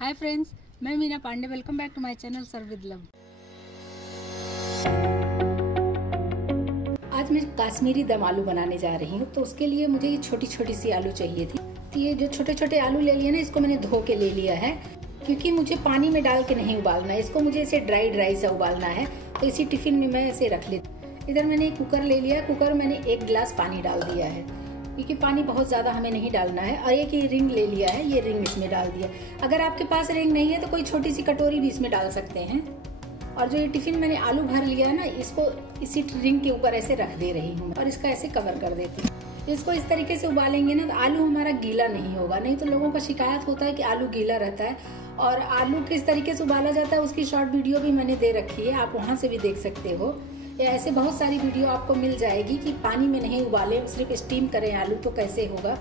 हाय friends, मैं Meena Pandey. Welcome back to my channel serve with love. आज मैं कश्मीरी दम आलू बनाने जा रही हूँ। तो उसके लिए मुझे ये छोटी छोटी सी आलू चाहिए थी। तो ये जो छोटे छोटे आलू ले लिए ना, इसको मैंने धो के ले लिया है, क्योंकि मुझे पानी में डाल के नहीं उबालना है। इसको मुझे ऐसे ड्राई ड्राई सा उबालना है। तो इसी टिफिन में मैं ऐसे रख लेती। इधर मैंने एक कुकर ले लिया। कुकर में मैंने 1 गिलास पानी डाल दिया है, क्योंकि पानी बहुत ज़्यादा हमें नहीं डालना है। और एक ये रिंग ले लिया है, ये रिंग इसमें डाल दिया। अगर आपके पास रिंग नहीं है तो कोई छोटी सी कटोरी भी इसमें डाल सकते हैं। और जो ये टिफिन मैंने आलू भर लिया है ना, इसको इसी रिंग के ऊपर ऐसे रख दे रही हूँ और इसका ऐसे कवर कर देती हूँ। इसको इस तरीके से उबालेंगे ना तो आलू हमारा गीला नहीं होगा। नहीं तो लोगों का शिकायत होता है कि आलू गीला रहता है। और आलू किस तरीके से उबाला जाता है उसकी शॉर्ट वीडियो भी मैंने दे रखी है, आप वहाँ से भी देख सकते हो। या ऐसे बहुत सारी वीडियो आपको मिल जाएगी कि पानी में नहीं उबालें, सिर्फ स्टीम करें आलू तो कैसे होगा।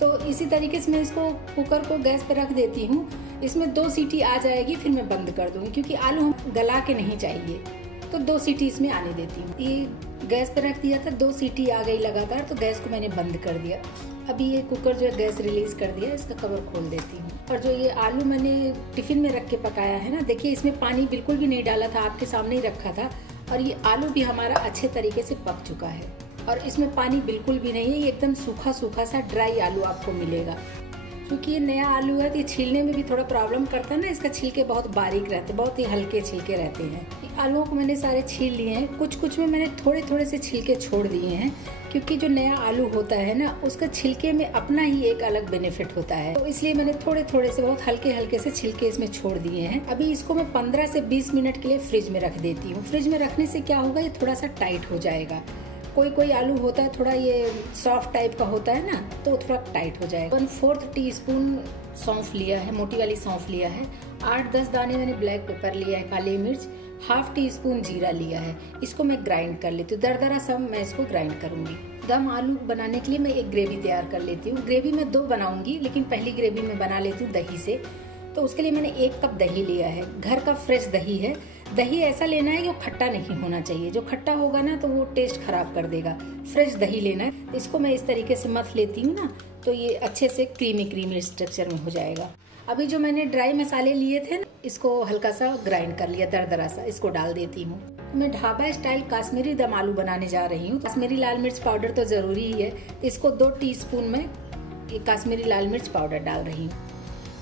तो इसी तरीके से मैं इसको कुकर को गैस पे रख देती हूँ। इसमें 2 सीटी आ जाएगी, फिर मैं बंद कर दूंगी, क्योंकि आलू हम गला के नहीं चाहिए। तो 2 सीटी इसमें आने देती हूँ। ये गैस पे रख दिया था, 2 सीटी आ गई लगातार, तो गैस को मैंने बंद कर दिया। अभी ये कुकर जो है गैस रिलीज कर दिया, इसका कवर खोल देती हूँ। और जो ये आलू मैंने टिफिन में रख के पकाया है ना, देखिए इसमें पानी बिल्कुल भी नहीं डाला था, आपके सामने ही रखा था। और ये आलू भी हमारा अच्छे तरीके से पक चुका है और इसमें पानी बिल्कुल भी नहीं है। ये एकदम सूखा सूखा सा ड्राई आलू आपको मिलेगा। क्योंकि ये नया आलू है तो ये छीलने में भी थोड़ा प्रॉब्लम करता है ना। इसका छिलके बहुत बारीक रहते हैं, बहुत ही हल्के छिलके रहते हैं। आलूओं को मैंने सारे छील लिए हैं। कुछ में मैंने थोड़े थोड़े से छिलके छोड़ दिए हैं, क्योंकि जो नया आलू होता है ना, उसका छिलके में अपना ही एक अलग बेनिफिट होता है। तो इसलिए मैंने थोड़े थोड़े से बहुत हल्के हल्के से छिलके इसमें छोड़ दिए हैं। अभी इसको मैं 15 से 20 मिनट के लिए फ्रिज में रख देती हूँ। फ्रिज में रखने से क्या होगा, ये थोड़ा सा टाइट हो जाएगा। कोई आलू होता है थोड़ा ये सॉफ्ट टाइप का होता है ना, तो थोड़ा टाइट हो जाएगा। 1/4 टीस्पून सौंफ लिया है, मोटी वाली सौंफ लिया है। 8-10 दाने मैंने ब्लैक पेपर लिया है, काली मिर्च। 1/2 टीस्पून जीरा लिया है। इसको मैं ग्राइंड कर लेती हूँ, दरदरा सब मैं इसको ग्राइंड करूंगी। दम आलू बनाने के लिए मैं एक ग्रेवी तैयार कर लेती हूँ। ग्रेवी मैं 2 बनाऊंगी, लेकिन पहली ग्रेवी मैं बना लेती हूँ दही से। तो उसके लिए मैंने 1 कप दही लिया है। घर का फ्रेश दही है। दही ऐसा लेना है कि वो खट्टा नहीं होना चाहिए। जो खट्टा होगा ना तो वो टेस्ट खराब कर देगा। फ्रेश दही लेना है। इसको मैं इस तरीके से मथ लेती हूँ ना, तो ये अच्छे से क्रीमी स्ट्रक्चर में हो जाएगा। अभी जो मैंने ड्राई मसाले लिए थे ना, इसको हल्का सा ग्राइंड कर लिया, दरदरा सा। इसको डाल देती हूँ। मैं ढाबा स्टाइल कश्मीरी दम आलू बनाने जा रही हूँ। कश्मीरी लाल मिर्च पाउडर तो जरूरी ही है। इसको 2 टीस्पून में ये कश्मीरी लाल मिर्च पाउडर डाल रही हूँ।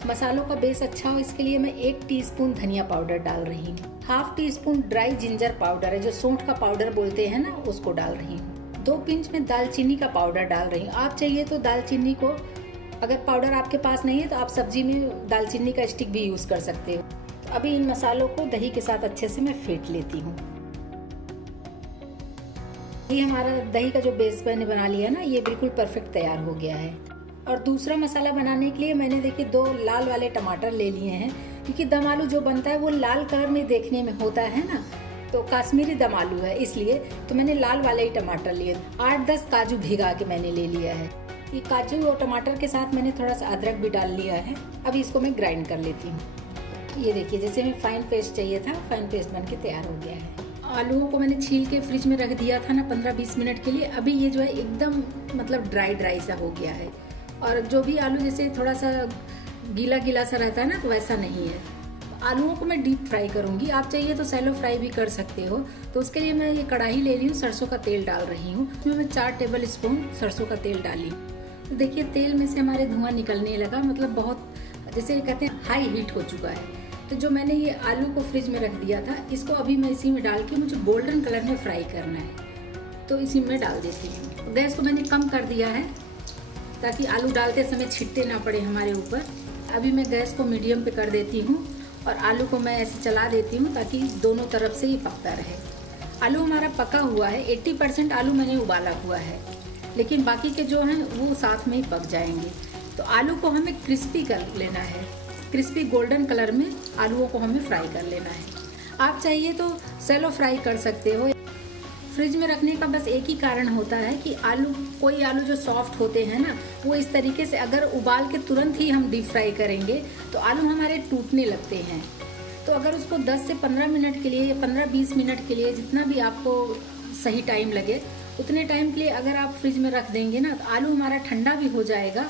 मसालों का बेस अच्छा हो इसके लिए मैं 1 टीस्पून धनिया पाउडर डाल रही हूँ। 1/2 टीस्पून ड्राई जिंजर पाउडर है, जो सौंठ का पाउडर बोलते हैं ना, उसको डाल रही हूँ। 2 पिंच में दालचीनी का पाउडर डाल रही हूँ। आप चाहिए तो दालचीनी को, अगर पाउडर आपके पास नहीं है तो आप सब्जी में दालचीनी का स्टिक भी यूज कर सकते हो। तो अभी इन मसालों को दही के साथ अच्छे से मैं फेंट लेती हूँ। ये हमारा दही का जो बेस मैंने बना लिया ना, ये बिल्कुल परफेक्ट तैयार हो गया है। और दूसरा मसाला बनाने के लिए मैंने देखिए 2 लाल वाले टमाटर ले लिए हैं, क्योंकि दम आलू जो बनता है वो लाल कलर में देखने में होता है ना, तो कश्मीरी दम आलू है इसलिए तो मैंने लाल वाले ही टमाटर लिए। 8-10 काजू भिगा के मैंने ले लिया है। ये काजू और टमाटर के साथ मैंने थोड़ा सा अदरक भी डाल लिया है। अभी इसको मैं ग्राइंड कर लेती हूँ। ये देखिए, जैसे हमें फाइन पेस्ट चाहिए था, फाइन पेस्ट बन के तैयार हो गया है। आलूओं को मैंने छील के फ्रिज में रख दिया था ना 15-20 मिनट के लिए। अभी ये जो है एकदम मतलब ड्राई सा हो गया है। और जो भी आलू जैसे थोड़ा सा गीला सा रहता है ना, तो वैसा नहीं है। आलूओं को मैं डीप फ्राई करूंगी। आप चाहिए तो सैलो फ्राई भी कर सकते हो। तो उसके लिए मैं ये कढ़ाई ले रही हूँ, सरसों का तेल डाल रही हूँ। उसमें मैं 4 टेबल स्पून सरसों का तेल डाली। तो देखिए तेल में से हमारे धुआं निकलने लगा, मतलब बहुत जैसे कहते हैं हाई हीट हो चुका है। तो जो मैंने ये आलू को फ्रिज में रख दिया था, इसको अभी मैं इसी में डाल के मुझे गोल्डन कलर में फ्राई करना है। तो इसी में डाल देती हूँ। गैस को मैंने कम कर दिया है ताकि आलू डालते समय छिट्टे ना पड़े हमारे ऊपर। अभी मैं गैस को मीडियम पे कर देती हूँ और आलू को मैं ऐसे चला देती हूँ ताकि दोनों तरफ से ये पकता रहे। आलू हमारा पका हुआ है। 80% आलू मैंने उबाला हुआ है, लेकिन बाकी के जो हैं वो साथ में ही पक जाएंगे। तो आलू को हमें क्रिस्पी कर लेना है। क्रिस्पी गोल्डन कलर में आलूओं को हमें फ्राई कर लेना है। आप चाहिए तो सैलो फ्राई कर सकते हो। फ्रिज में रखने का बस एक ही कारण होता है कि कोई आलू जो सॉफ्ट होते हैं ना, वो इस तरीके से अगर उबाल के तुरंत ही हम डीप फ्राई करेंगे तो आलू हमारे टूटने लगते हैं। तो अगर उसको 10 से 15 मिनट के लिए या 15-20 मिनट के लिए, जितना भी आपको सही टाइम लगे, उतने टाइम के लिए अगर आप फ्रिज में रख देंगे ना, तो आलू हमारा ठंडा भी हो जाएगा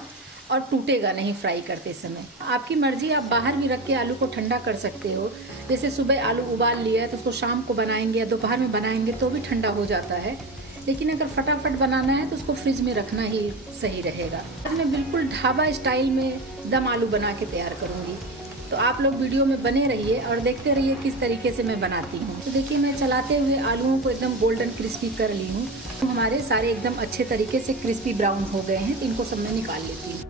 और टूटेगा नहीं फ्राई करते समय। आपकी मर्जी, आप बाहर भी रख के आलू को ठंडा कर सकते हो। जैसे सुबह आलू उबाल लिया है तो उसको शाम को बनाएंगे या दोपहर में बनाएंगे तो भी ठंडा हो जाता है। लेकिन अगर फटाफट बनाना है तो उसको फ्रिज में रखना ही सही रहेगा। आज मैं बिल्कुल ढाबा स्टाइल में दम आलू बना के तैयार करूँगी, तो आप लोग वीडियो में बने रहिए और देखते रहिए किस तरीके से मैं बनाती हूँ। तो देखिए, मैं चलाते हुए आलूओं को एकदम गोल्डन क्रिस्पी कर ली हूँ। तो हमारे सारे एकदम अच्छे तरीके से क्रिस्पी ब्राउन हो गए हैं, इनको सब मैं निकाल लेती हूँ।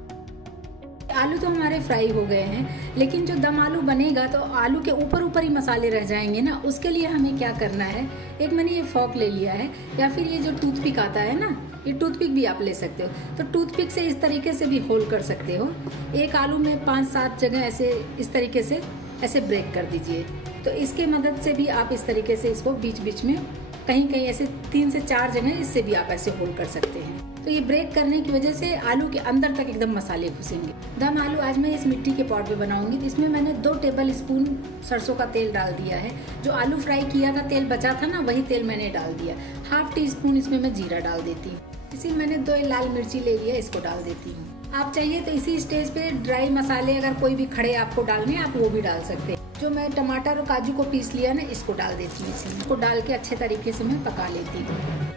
आलू तो हमारे फ्राई हो गए हैं, लेकिन जो दम आलू बनेगा तो आलू के ऊपर ऊपर ही मसाले रह जाएंगे ना। उसके लिए हमें क्या करना है, एक मैंने ये फॉर्क ले लिया है, या फिर ये जो टूथपिक आता है ना, ये टूथपिक भी आप ले सकते हो। तो टूथपिक से इस तरीके से भी होल कर सकते हो। एक आलू में 5-7 जगह ऐसे इस तरीके से ऐसे ब्रेक कर दीजिए। तो इसके मदद से भी आप इस तरीके से इसको बीच बीच में कहीं कहीं ऐसे 3 से 4 जगह इससे भी आप ऐसे होल कर सकते हैं। तो ये ब्रेक करने की वजह से आलू के अंदर तक एकदम मसाले घुसेंगे। दम आलू आज मैं इस मिट्टी के पॉट में बनाऊंगी। इसमें मैंने 2 टेबल स्पून सरसों का तेल डाल दिया है। जो आलू फ्राई किया था तेल बचा था ना, वही तेल मैंने डाल दिया। 1/2 टीस्पून इसमें मैं जीरा डाल देती हूँ। इसी मैंने 2 लाल मिर्ची ले लिया, इसको डाल देती हूँ। आप चाहिए तो इसी स्टेज पे ड्राई मसाले अगर कोई भी खड़े आपको डालने आप वो भी डाल सकते हैं। जो मैं टमाटर और काजू को पीस लिया ना, इसको डाल देती हूँ। इसको डाल के अच्छे तरीके से मैं पका लेती हूँ।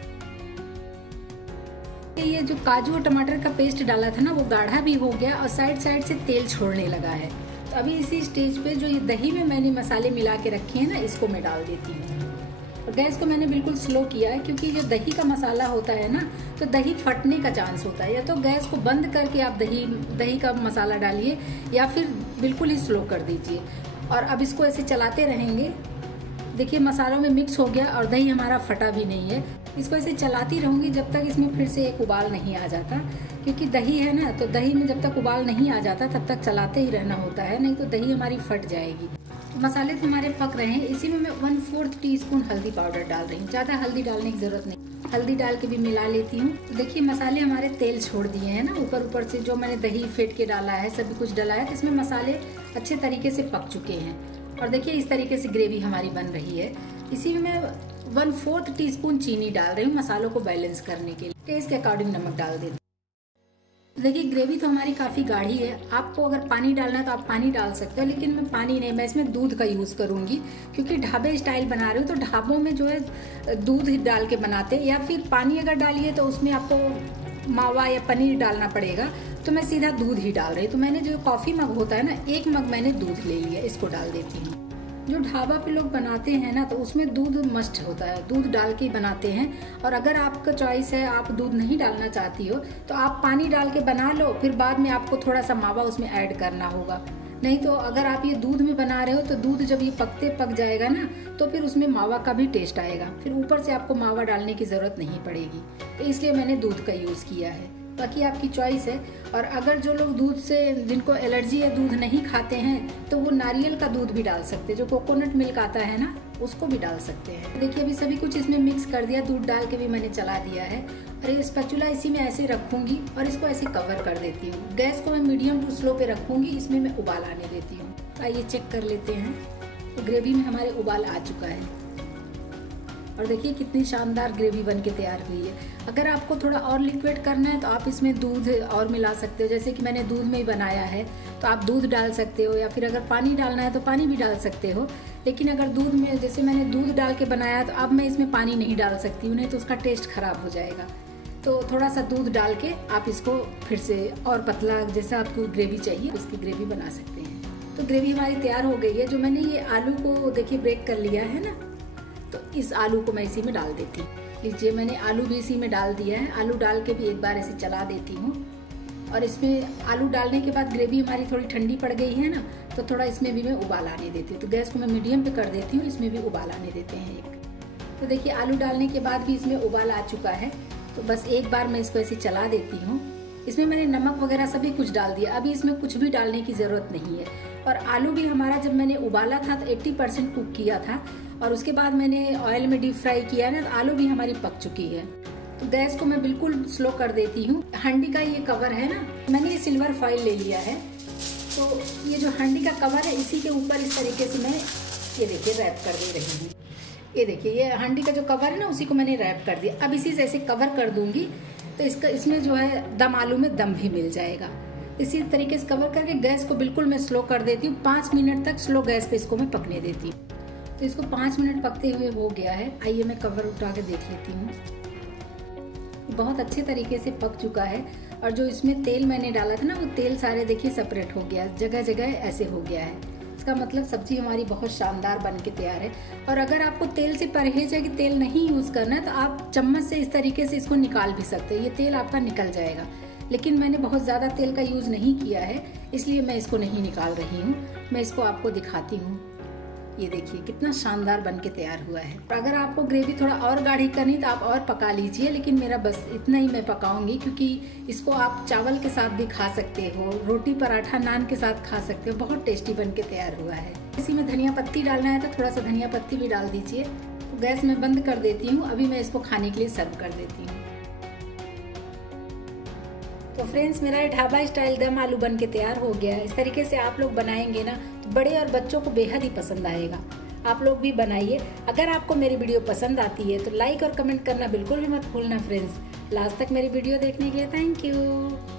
ये जो काजू और टमाटर का पेस्ट डाला था ना, वो गाढ़ा भी हो गया और साइड साइड से तेल छोड़ने लगा है। तो अभी इसी स्टेज पे जो ये दही में मैंने मसाले मिला के रखे हैं ना, इसको मैं डाल देती हूँ। और गैस को मैंने बिल्कुल स्लो किया है, क्योंकि जो दही का मसाला होता है ना, तो दही फटने का चांस होता है। या तो गैस को बंद करके आप दही का मसाला डालिए, या फिर बिल्कुल ही स्लो कर दीजिए। और अब इसको ऐसे चलाते रहेंगे। देखिए, मसालों में मिक्स हो गया और दही हमारा फटा भी नहीं है। इसको ऐसे चलाती रहूंगी जब तक इसमें फिर से एक उबाल नहीं आ जाता, क्योंकि दही है ना, तो दही में जब तक उबाल नहीं आ जाता तब तक चलाते ही रहना होता है, नहीं तो दही हमारी फट जाएगी। तो मसाले तो हमारे पक रहे हैं। इसी में मैं 1/4 टीस्पून हल्दी पाउडर डाल रही हूँ। ज़्यादा हल्दी डालने की जरूरत नहीं, हल्दी डाल के भी मिला लेती हूँ। तो देखिए, मसाले हमारे तेल छोड़ दिए हैं ना, ऊपर ऊपर से जो मैंने दही फेंट के डाला है, सभी कुछ डाला है, तो इसमें मसाले अच्छे तरीके से पक चुके हैं। और देखिए, इस तरीके से ग्रेवी हमारी बन रही है। इसी में मैं 1/4 टीस्पून चीनी डाल रही हूँ मसालों को बैलेंस करने के लिए। टेस्ट के अकॉर्डिंग नमक डाल देती हूँ। देखिए, ग्रेवी तो हमारी काफ़ी गाढ़ी है। आपको अगर पानी डालना है तो आप पानी डाल सकते हो, लेकिन मैं पानी नहीं, मैं इसमें दूध का यूज़ करूँगी, क्योंकि ढाबे स्टाइल बना रही हूँ। तो ढाबों में जो है दूध डाल के बनाते हैं, या फिर पानी अगर डालिए तो उसमें आपको मावा या पनीर डालना पड़ेगा। तो मैं सीधा दूध ही डाल रही हूँ। तो मैंने जो कॉफ़ी मग होता है ना, 1 मग मैंने दूध ले लिया, इसको डाल देती हूँ। जो ढाबा पे लोग बनाते हैं ना, तो उसमें दूध मस्ट होता है, दूध डाल के ही बनाते हैं। और अगर आपका चॉइस है, आप दूध नहीं डालना चाहती हो, तो आप पानी डाल के बना लो, फिर बाद में आपको थोड़ा सा मावा उसमें ऐड करना होगा। नहीं तो अगर आप ये दूध में बना रहे हो, तो दूध जब ये पक जाएगा ना, तो फिर उसमें मावा का भी टेस्ट आएगा। फिर ऊपर से आपको मावा डालने की ज़रूरत नहीं पड़ेगी। तो इसलिए मैंने दूध का यूज़ किया है। बाकी आपकी चॉइस है। और अगर जो लोग दूध से, जिनको एलर्जी है, दूध नहीं खाते हैं, तो वो नारियल का दूध भी डाल सकते हैं। जो कोकोनट मिल्क आता है ना, उसको भी डाल सकते हैं। देखिए, अभी सभी कुछ इसमें मिक्स कर दिया, दूध डाल के भी मैंने चला दिया है। और ये स्पैचुला इसी में ऐसे रखूंगी और इसको ऐसे कवर कर देती हूँ। गैस को मैं मीडियम टू स्लो पे रखूंगी। इसमें मैं उबाल आने देती हूँ। आइए चेक कर लेते हैं। तो ग्रेवी में हमारे उबाल आ चुका है और देखिए कितनी शानदार ग्रेवी बन के तैयार हुई है। अगर आपको थोड़ा और लिक्विड करना है तो आप इसमें दूध और मिला सकते हो। जैसे कि मैंने दूध में ही बनाया है, तो आप दूध डाल सकते हो, या फिर अगर पानी डालना है तो पानी भी डाल सकते हो। लेकिन अगर दूध में, जैसे मैंने दूध डाल के बनाया, तो अब मैं इसमें पानी नहीं डाल सकती हूँ, नहीं तो उसका टेस्ट खराब हो जाएगा। तो थोड़ा सा दूध डाल के आप इसको फिर से और पतला, जैसा आपको ग्रेवी चाहिए उसकी ग्रेवी बना सकते हैं। तो ग्रेवी हमारी तैयार हो गई है। जो मैंने ये आलू को देखिए ब्रेक कर लिया है ना, तो इस आलू को मैं इसी में डाल देती हूँ। लीजिए, मैंने आलू भी इसी में डाल दिया है। आलू डाल के भी एक बार ऐसे चला देती हूँ। और इसमें आलू डालने के बाद ग्रेवी हमारी थोड़ी ठंडी पड़ गई है ना, तो थोड़ा इसमें भी मैं उबाल आने देती हूँ। तो गैस को मैं मीडियम पे कर देती हूँ, इसमें भी उबाल आने देते हैं एक। तो देखिए, आलू डालने के बाद भी इसमें उबाल आ चुका है। तो बस एक बार मैं इसको ऐसे चला देती हूँ। इसमें मैंने नमक वगैरह सभी कुछ डाल दिया। अभी इसमें कुछ भी डालने की ज़रूरत नहीं है। और आलू भी हमारा, जब मैंने उबाला था तो 80% कुक किया था, और उसके बाद मैंने ऑयल में डीप फ्राई किया ना, तो आलू भी हमारी पक चुकी है। तो गैस को मैं बिल्कुल स्लो कर देती हूँ। हांडी का ये कवर है ना, मैंने ये सिल्वर फॉइल ले लिया है। तो ये जो हांडी का कवर है, इसी के ऊपर इस तरीके से मैं ये देखिए रैप कर दे रही हूँ। ये देखिए, ये हांडी का जो कवर है ना, उसी को मैंने रैप कर दिया। अब इसी से ऐसे कवर कर दूंगी, तो इसमें जो है दम आलू में दम भी मिल जाएगा। इसी तरीके से कवर करके गैस को बिल्कुल मैं स्लो कर देती हूँ। 5 मिनट तक स्लो गैस पे इसको मैं पकने देती हूँ। तो इसको 5 मिनट पकते हुए हो गया है। आइए मैं कवर उठा के देख लेती हूँ। बहुत अच्छे तरीके से पक चुका है और जो इसमें तेल मैंने डाला था ना, वो तेल सारे देखिए सेपरेट हो गया, जगह जगह ऐसे हो गया है। इसका मतलब सब्जी हमारी बहुत शानदार बन के तैयार है। और अगर आपको तेल से परहेज है कि तेल नहीं यूज़ करना है, तो आप चम्मच से इस तरीके से इसको निकाल भी सकते हैं। ये तेल आपका निकल जाएगा, लेकिन मैंने बहुत ज़्यादा तेल का यूज़ नहीं किया है, इसलिए मैं इसको नहीं निकाल रही हूँ। मैं इसको आपको दिखाती हूँ। ये देखिए कितना शानदार बन के तैयार हुआ है। अगर आपको ग्रेवी थोड़ा और गाढ़ी करनी तो आप और पका लीजिए, लेकिन मेरा बस इतना ही मैं पकाऊंगी, क्योंकि इसको आप चावल के साथ भी खा सकते हो, रोटी पराठा नान के साथ खा सकते हो। बहुत टेस्टी बन के तैयार हुआ है। इसी में धनिया पत्ती डालना है तो थोड़ा सा धनिया पत्ती भी डाल दीजिए। तो गैस में बंद कर देती हूँ। अभी मैं इसको खाने के लिए सर्व कर देती हूँ। तो फ्रेंड्स, मेरा ढाबा स्टाइल दम आलू बन के तैयार हो गया है। इस तरीके से आप लोग बनाएंगे ना तो बड़े और बच्चों को बेहद ही पसंद आएगा। आप लोग भी बनाइए। अगर आपको मेरी वीडियो पसंद आती है तो लाइक और कमेंट करना बिल्कुल भी मत भूलना फ्रेंड्स। लास्ट तक मेरी वीडियो देखने के लिए थैंक यू।